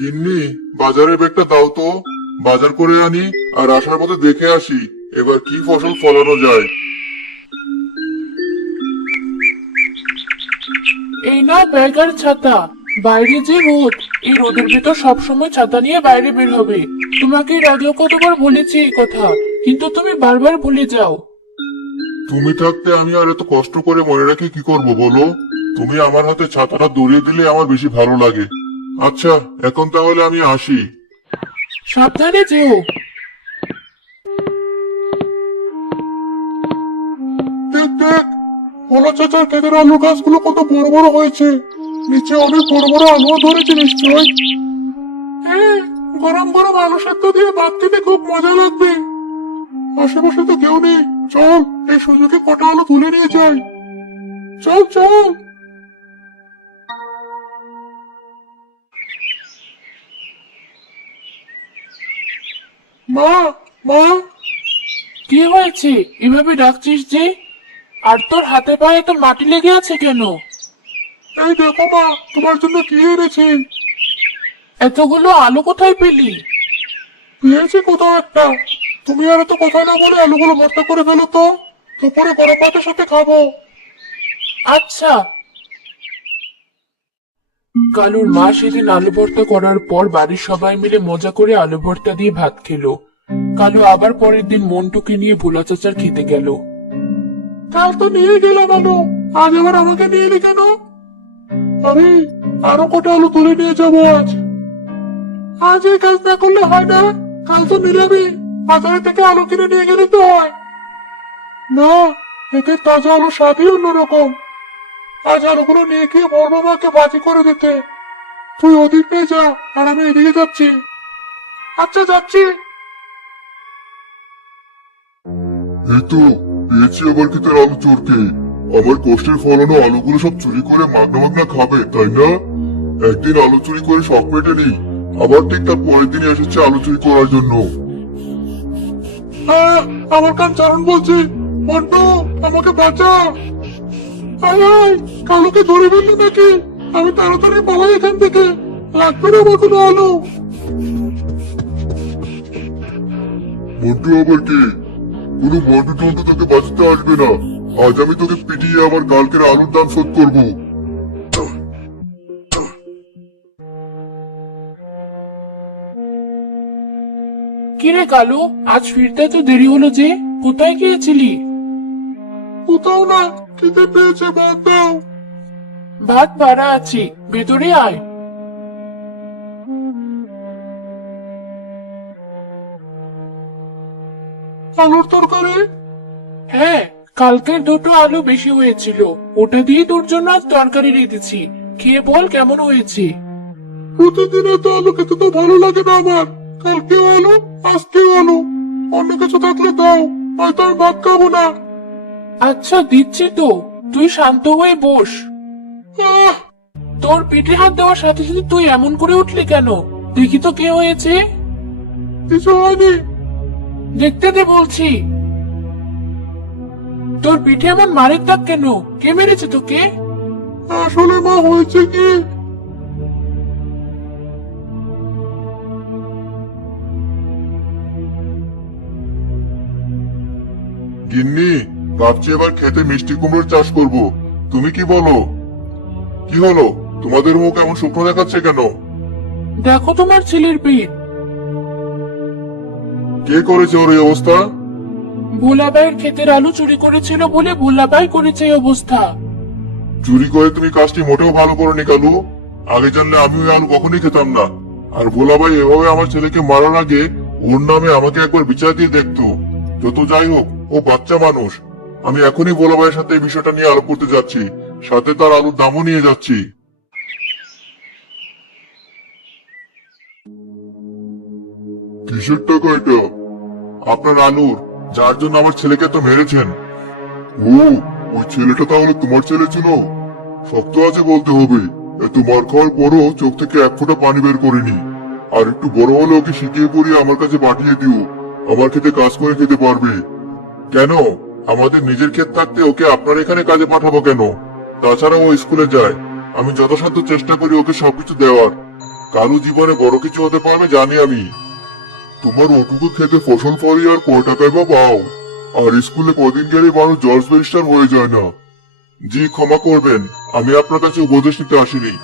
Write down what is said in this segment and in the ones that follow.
গিন্নি, বাজারের ব্যাগটা দাও তো। বাজার করে আনি আর আসার পথে দেখে আসি এবার কি ফসল ফলানো যায়। এই না ব্যাগ আর ছাতা। বাইরে যে রোদ, এই রোদের ভেতর সবসময় ছাতা নিয়ে বাইরে বের হবে। তোমাকে এর আগেও কতবার বলেছি এই কথা, কিন্তু তুমি বারবার ভুলে যাও। তুমি থাকতে আমি আর এত কষ্ট করে মনে রাখি কি করব বলো? তুমি আমার হাতে ছাতাটা ধরিয়ে দিলে আমার বেশি ভালো লাগে। আচ্ছা, এখন তাহলে আমি আসি। সাবধানে যেও। দেখ দেখ, ভোলা চাচার ক্ষেতের আলু গাছগুলো কত বড় বড় হয়েছে। নিচে অনেক বড় বড় আলুও ধরেছে নিশ্চয়। হ্যাঁ, গরম গরম আলু সেদ্ধ দিয়ে ভাত খেতে খুব মজা লাগবে। আশেপাশে তো কেউ নেই, চল এই সুযোগে কটা আলু তুলে নিয়ে যাই। চল চল। মা, মা। কি হয়েছে এভাবে ডাকছিস যে? আর তোর হাতে পায়ে তো মাটি লেগে আছে কেন? এই দেখো মা, তোমার জন্য কি এনেছি। এতগুলো আলু কোথায় পেলি? পেয়েছি কোথাও একটা। তুমি আর এত কথা না বলে আলুগুলো ভর্তা করে ফেলো তো। দুপুরে গরম ভাতের সাথে খাবো। আচ্ছা। কালুর মা সেদিন আলু ভর্তা করার পর বাড়ির সবাই মিলে মজা করে আলু ভর্তা দিয়ে ভাত খেলো। কালু আবার পরের দিন মন্টুকে নিয়ে ভোলা চাচার খেতে গেল। কাল তো নিয়ে গেলাম আলু, আজ আবার আমাকে নিয়ে এলি কেন? আরে, আরো কটা আলু তুলে নিয়ে যাবো আজ। আজ এই কাজ না করলে হয় না। কাল তো নিলামই, বাজারে থেকে আলু কিনে নিয়ে গেলে তো হয়। না, এতে তাজা আলু স্বাদই অন্যরকম। আজ আলুগুলো নিয়ে গিয়ে বড় মাকে বাজি করে দিতে। তুই ওদিক নিয়ে যা, আর আমি এদিকে যাচ্ছি। আচ্ছা, যাচ্ছি। এই তো পেয়েছি আবার কি তোর আলু চোরকে। আমার কষ্টের ফলানো আলুগুলো সব চুরি করে মাগনা মাগনা খাবে, তাই না? একদিন আলু চুরি করে শখ মেটে নি, আবার ঠিক তার পরের দিনই এসেছে আলু চুরি করার জন্য। আমার কান চারণ বলছি, মন্টু আমাকে বাঁচা। আয় আয়, কালুকে ধরে ফেললো নাকি? আমি তাড়াতাড়ি পালাই এখান থেকে, লাগবে না আমার কোনো আলু। মন্টু আবার কে? কোনো মন্টু টন্টু তোকে বাঁচাতে আসবে না। আজ আমি তোকে পিটিয়ে আমার কালকের আলুর দাম শোধ করবো। কিরে কালু, আজ ফিরতে তো দেরি হলো যে? কোথায় গিয়েছিলি? কোথাও না, খেতে পেয়েছে, ভাত দাও। ভাত বাড়া আছি, ভেতরে আয়। আলুর তরকারি? হ্যাঁ, কালকের দুটো আলু বেশি হয়েছিল, ওটা দিয়ে তোর জন্য আজ তরকারি রেঁধেছি। খেয়ে বল কেমন হয়েছে। প্রতিদিন এত আলু খেতে তো ভালো লাগে না আমার। কালকেও আলু, আজকেও আলু। অন্য কিছু থাকলে দাও, হয়তো আমি ভাত খাবো না। আচ্ছা দিচ্ছি তো, তুই শান্ত হয়ে বস। আহ, তোর পেটে হাত দেওয়ার সাথে সাথে তুই এমন করে উঠলি কেন? দেখি তো কে হয়েছে। কিছু হয়নি। দেখতে দে বলছি। তোর পিঠে এমন মারের দাগ কেন? কে মেরেছে তোকে? আসলে মা, হয়েছে কি, গিন্নি, ভাবছি এবার খেতে মিষ্টি কুমড়োর চাষ করব। তুমি কি বলো? কি হলো, তোমাদের মুখ এমন শুকনো দেখাচ্ছে কেন? দেখো তোমার ছেলের পিঠ। কে করেছে ওর এই অবস্থা? ভোলাবাইয়ের ক্ষেতের আলু চুরি করেছিল বলে ভোলাবাই করেছে এই অবস্থা। চুরি করে তুমি কাজটি মোটেও ভালো করোনি কালু। আগে জানলে আমি ওই আলু কখনই খেতাম না। আর ভোলা ভাই এভাবে আমার ছেলেকে মারার আগে ওর নামে আমাকে একবার বিচার দিয়ে দেখতো। যত যাই হোক, ও বাচ্চা মানুষ। আমি এখনই ভোলা ভাইয়ের সাথে এই বিষয়টা নিয়ে আলাপ করতে যাচ্ছি, সাথে তার আলুর দামও নিয়ে যাচ্ছি। কিসের টাকা এটা? আপনার আলুর, যার জন্য আমার ছেলেকে তো মেরেছেন। ও, ওই ছেলেটা তাহলে তোমার ছেলে ছিল? শক্ত আছে বলতে হবে। এত মার খাওয়ার পরও চোখ থেকে এক ফোঁটা পানি বের করেনি। আর একটু বড় হলে ওকে শিখিয়ে পড়িয়ে আমার কাছে পাঠিয়ে দিও, আমার খেতে কাজ করে খেতে পারবে। কেন, আমাদের নিজের ক্ষেত থাকতে ওকে আপনার এখানে কাজে পাঠাবো কেন? তাছাড়া ও স্কুলে যায়, আমি যথাসাধ্য চেষ্টা করি ওকে সবকিছু দেওয়ার। কারো জীবনে বড় কিছু হতে পারবে জানি আমি। তোমার ওটুকু খেতে ফসল ফলি আর কয় টাকায় বা পাও? আর স্কুলে কদিন গেলে মানুষ জর্জ ব্যারিস্টার হয়ে যায় না। জি ক্ষমা করবেন, আমি আপনার কাছে উপদেশ নিতে আসিনি।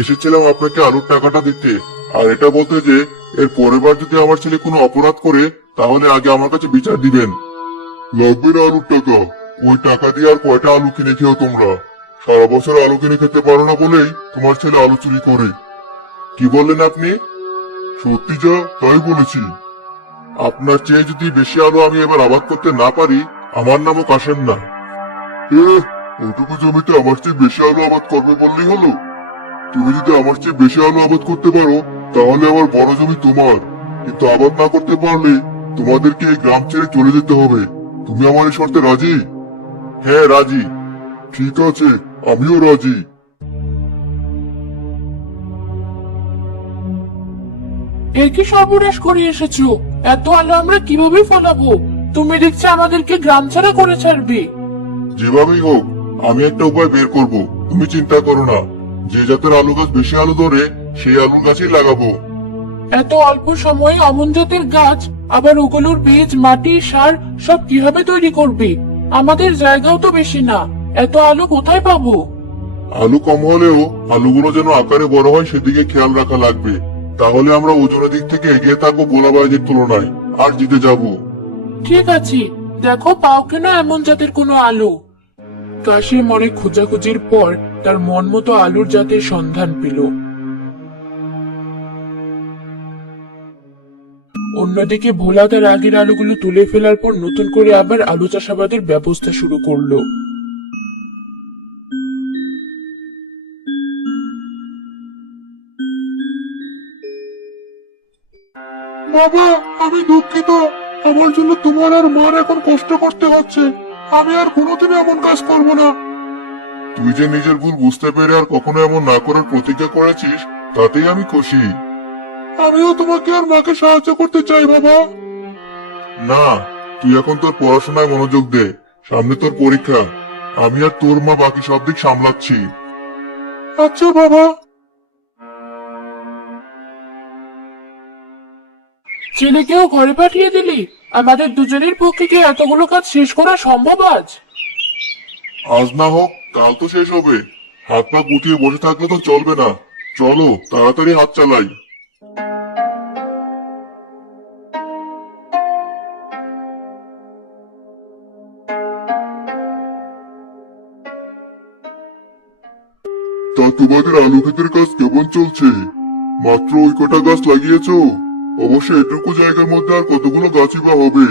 এসেছিলাম আপনাকে আলুর টাকাটা দিতে, আর এটা বলতে যে এর পরের বার যদি আমার ছেলে কোনো অপরাধ করে তাহলে আগে আমার কাছে বিচার দিবেন। লাগবে না আলুর টাকা, ওই টাকা দিয়ে আর কয়টা আলু কিনে খেও তোমরা? সারা বছর আলু কিনে খেতে পারো না বলেই তোমার ছেলে আলু চুরি করে। কি বললেন আপনি? সত্যি যা তাই বলেছি। আপনার চেয়ে যদি বেশি আলু আমি এবার আবাদ করতে না পারি, আমার নামও কাশেম না। ওটুকু জমিতে আমার চেয়ে বেশি আলু আবাদ করবে বললেই হলো? তুমি যদি আমার চেয়ে বেশি আলু আবাদ করতে পারো তাহলে আমার বড় জমি তোমার, কিন্তু আবাদ না করতে পারলে তোমাদেরকে এই গ্রাম ছেড়ে চলে যেতে হবে। তুমি আমার এই শর্তে রাজি? হ্যাঁ রাজি। ঠিক আছে, আমিও রাজি। এর কি সর্বনাশ করে এসেছো? এত আলো আমরা কিভাবে ফলাবো? তুমি দেখছি আমাদেরকে গ্রাম ছাড়া করে ছাড়বে। যেভাবেই হোক আমি একটা উপায় বের করব, তুমি চিন্তা করো না। যে জাতের আলু গাছ বেশি আলু ধরে সেই আলু গাছই লাগাবো। এত অল্প সময়ে অমন জাতের গাছ, আবার ওগুলোর বীজ, মাটি, সার সব কিভাবে তৈরি করবে? আমাদের জায়গাও তো বেশি না, এত আলো কোথায় পাবো? আলু কম হলেও আলুগুলো যেন আকারে বড় হয় সেদিকে খেয়াল রাখা লাগবে। তাহলে আমরা ওজনের দিক থেকে এগিয়ে থাকবো গোলাবাজের তুলনায়, আর জিতে যাব। ঠিক আছে, দেখো পাও কিনা এমন জাতের কোনো আলু। কাশিম অনেক খোঁজাখুঁজির পর তার মন মতো আলুর জাতের সন্ধান পেল। অন্যদিকে ভোলা তার আগের আলুগুলো তুলে ফেলার পর নতুন করে আবার আলু চাষাবাদের ব্যবস্থা শুরু করলো। বাবা, আমি দুঃখিত। আমার জন্য তোমার আর মার এখন কষ্ট করতে হচ্ছে। আমি আর কোনোদিন এমন কাজ করব না। তুই যে নিজের ভুল বুঝতে পেরে আর কখনো এমন না করার প্রতিজ্ঞা করেছিস, তাতেই আমি খুশি। আমিও তোমাকে আর মাকে সাহায্য করতে চাই বাবা। না, তুই এখন তোর পড়াশোনায় মনোযোগ দে। সামনে তোর পরীক্ষা। আমি আর তোর মা বাকি সব দিক সামলাচ্ছি। আচ্ছা বাবা। ছেলেকেও ঘরে পাঠিয়ে দিলি? আমাদের দুজনের পক্ষে কি এতগুলো কাজ শেষ করা সম্ভব আজ? আজ না হোক কাল তো শেষ হবে। হাত পা গুটিয়ে বসে থাকলে তো চলবে না। চলো তাড়াতাড়ি হাত চালাই। তা তোমাদের আলু ক্ষেতের কাজ কেমন চলছে? মাত্র ওই কটা গাছ লাগিয়েছো? অবশ্য এটুকু জায়গার মধ্যে আর কতগুলো গাছই বা হবে?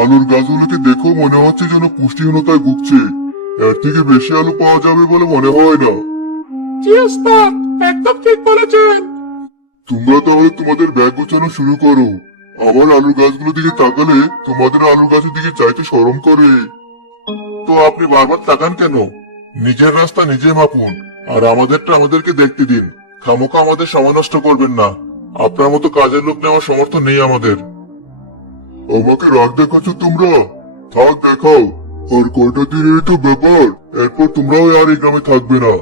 আলুর গাছগুলোকে দেখো মনে হচ্ছে যেন পুষ্টিহীনতায় ভুগছে। এর থেকে বেশি আলু পাওয়া যাবে বলে মনে হয় না। জি ওস্তাদ, একদম ঠিক বলেছেন। তোমরা তাহলে তোমাদের ব্যাগ গোছানো শুরু করো। আমার আলু গাছগুলোর দিকে তাকালে তোমাদের আলু গাছের দিকে চাইতে শরম করে। তো আপনি বারবার তাকান কেন? নিজের রাস্তা নিজে মাপুন, আর আমাদেরটা আমাদেরকে দেখতে দিন। খামোকা আমাদের সময় নষ্ট করবেন না। আপনার মতো কাজের লোক নেওয়ার সমর্থন নেই আমাদের। আমাকে রাগ দেখাচ্ছ তোমরা? থাক দেখাও। আর কয়টা দিনের তো ব্যাপার, এরপর তোমরাও আর এই গ্রামে থাকবে না।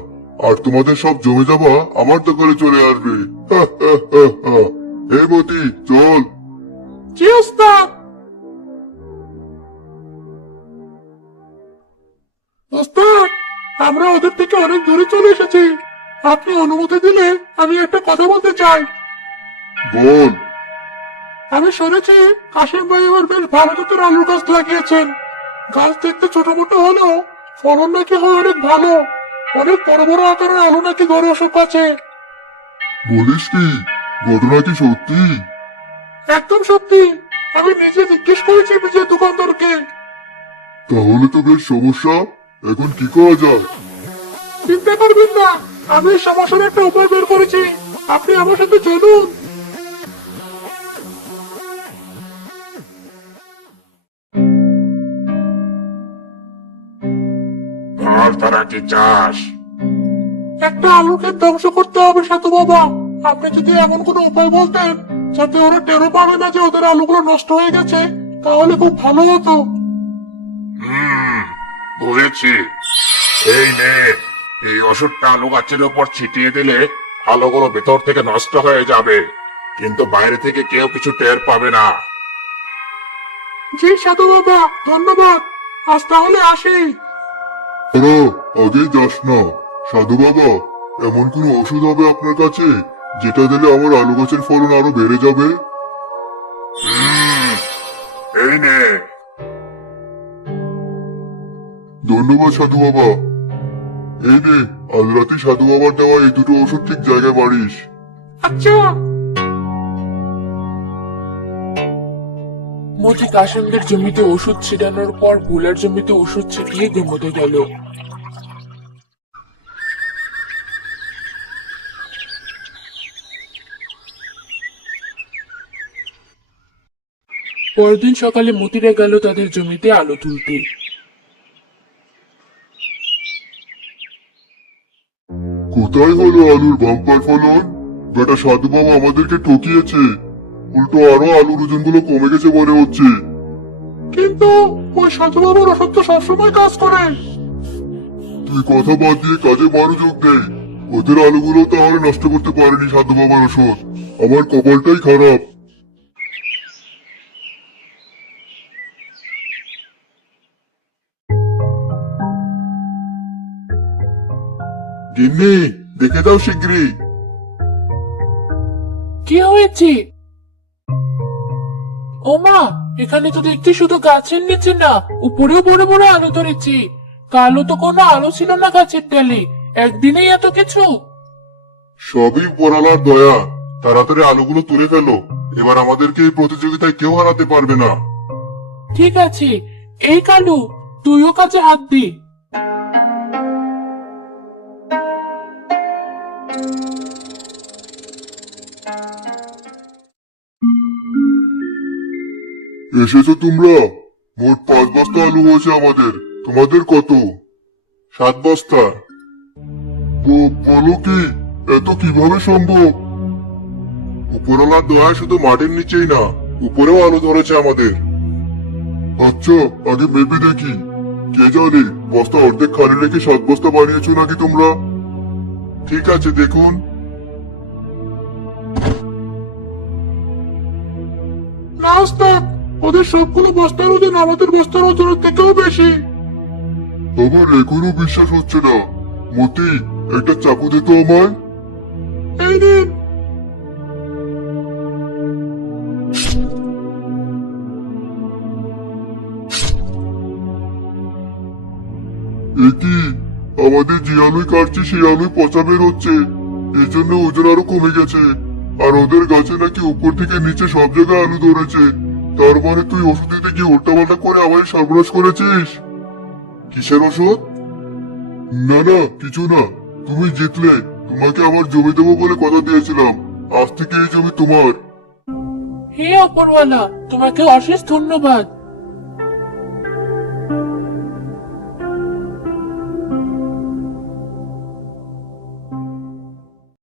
আর তোমাদের সব জমে যাবা আমার দখলে চলে আসবে। এই মতি, চল। জি ওস্তাদ। ওস্তাদ, আমরা ওদের থেকে অনেক দূরে চলে এসেছি। আপনি অনুমতি দিলে আমি একটা কথা বলতে চাই। বল। আমি শুনেছি কাশিম ভাই এবার বেশ ভালো জাতের আলুর গাছ লাগিয়েছেন। গাছ দেখতে ছোট মোটো হলেও ফলন নাকি হয় অনেক ভালো। অনেক বড় বড় আকারের আলু নাকি ঘরে অসুখ আছে। বলিস কি? ঘটনা কি সত্যি? একদম সত্যি। আমি নিজে জিজ্ঞেস করেছি বিজয় দোকানদারকে। তাহলে তো বেশ সমস্যা। এখন কি করা যায়? চিন্তা করবেন না, আমি এই সমস্যার একটা উপায় বের করেছি। আপনি আমার সাথে চলুন। আর তারা কি চাস? একটা আলু ক্ষেত ধ্বংস করতে হবে সাধু বাবা। আপনি যদি এমন কোনো উপায় বলতেন যাতে ওরা টেরও পাবে না যে ওদের আলুগুলো নষ্ট হয়ে গেছে, তাহলে খুব ভালো হতো। বুঝেছি। এই নে, এই ওষুধটা আলু গাছের উপর ছিটিয়ে দিলে আলোগুলো ভেতর থেকে নষ্ট হয়ে যাবে, কিন্তু বাইরে থেকে কেউ কিছু টের পাবে না। জি সাধু বাবা, ধন্যবাদ। আজ তাহলে আসি। আগে যাস না সাধু বাবা, এমন কোন ওষুধ হবে আপনার কাছে যেটা দিলে আমার আলু গাছের ফলন আরো বেড়ে যাবে? এই নে। ধন্যবাদ সাধু বাবা। এই নে, আজ রাতে সাধু বাবার দেওয়া এই দুটো ওষুধ ঠিক জায়গায় মারিস। আচ্ছা। মতি কাশেমদের জমিতে ওষুধ ছিটানোর পর ভোলার জমিতে ওষুধ ছিটিয়ে ঘুমোতে গেল। পরদিন সকালে মতিরা গেল তাদের জমিতে আলো তুলতে। কোথায় হলো আলুর বাম্পার ফলন? বেটা সাধু বাবা আমাদেরকে ঠকিয়েছে, উল্টো আরো আলুর ওজনগুলো কমে গেছে মনে হচ্ছে। কিন্তু ওই সাধু বাবার ওষুধ তো সবসময় কাজ করে। তুই কথা বাদ দিয়ে কাজে মনোযোগ দে। ওদের আলুগুলো তাহলে নষ্ট করতে পারেনি সাধু বাবার ওষুধ। আমার কপালটাই খারাপ। গিন্নি, দেখে দাও শিগগিরই। কি হয়েছে? ওমা, এখানে তো দেখছি শুধু গাছের নিচে না, উপরেও বড় বড় আলো ধরেছে। কালো তো কোনো আলো ছিল না গাছের ডালে, একদিনেই এত কিছু। সবই পরালার দয়া। তাড়াতাড়ি আলুগুলো তুলে ফেলো, এবার আমাদেরকে এই প্রতিযোগিতায় কেউ হারাতে পারবে না। ঠিক আছে, এই কালু, তুইও কাজে হাত দি। এসেছো তোমরা? মোট 5 বস্তা আলু হয়েছে আমাদের। তোমাদের কত? 7 বস্তা। বলো কি, এত কিভাবে সম্ভব? উপরওয়ালার দয়া শুধু মাটির নিচেই না, উপরেও আলো ধরেছে আমাদের। আচ্ছা, আগে ভেবে দেখি। কে জানে, বস্তা অর্ধেক খালি রেখে 7 বস্তা বানিয়েছো নাকি তোমরা? ঠিক আছে, দেখুন। না ওস্তাদ, ওদের সবগুলো বস্তার ওজন আমাদের বস্তার ওজনের থেকেও বেশি। আমার এখনো বিশ্বাস হচ্ছে না। মতি, একটা চাকু দে তো আমায়। এই নিন। এ কি, আমাদের যে আলুই কাটছে সেই আলুই পচা বের হচ্ছে। এই জন্য ওজন আরো কমে গেছে। আর ওদের গাছে নাকি উপর থেকে নিচে সব জায়গায় আলু ধরেছে। তার মানে তুই ওষুধ দিতে গিয়ে উল্টাপাল্টা করে আমায় সর্বনাশ করেছিস। কিসের ওষুধ? না না, কিছু না। তুমি জিতলে, তোমাকে আমার জমি দেবো বলে কথা দিয়েছিলাম। আজ থেকে এই জমি তোমার। হে অপরওয়ালা, তোমাকে অশেষ ধন্যবাদ।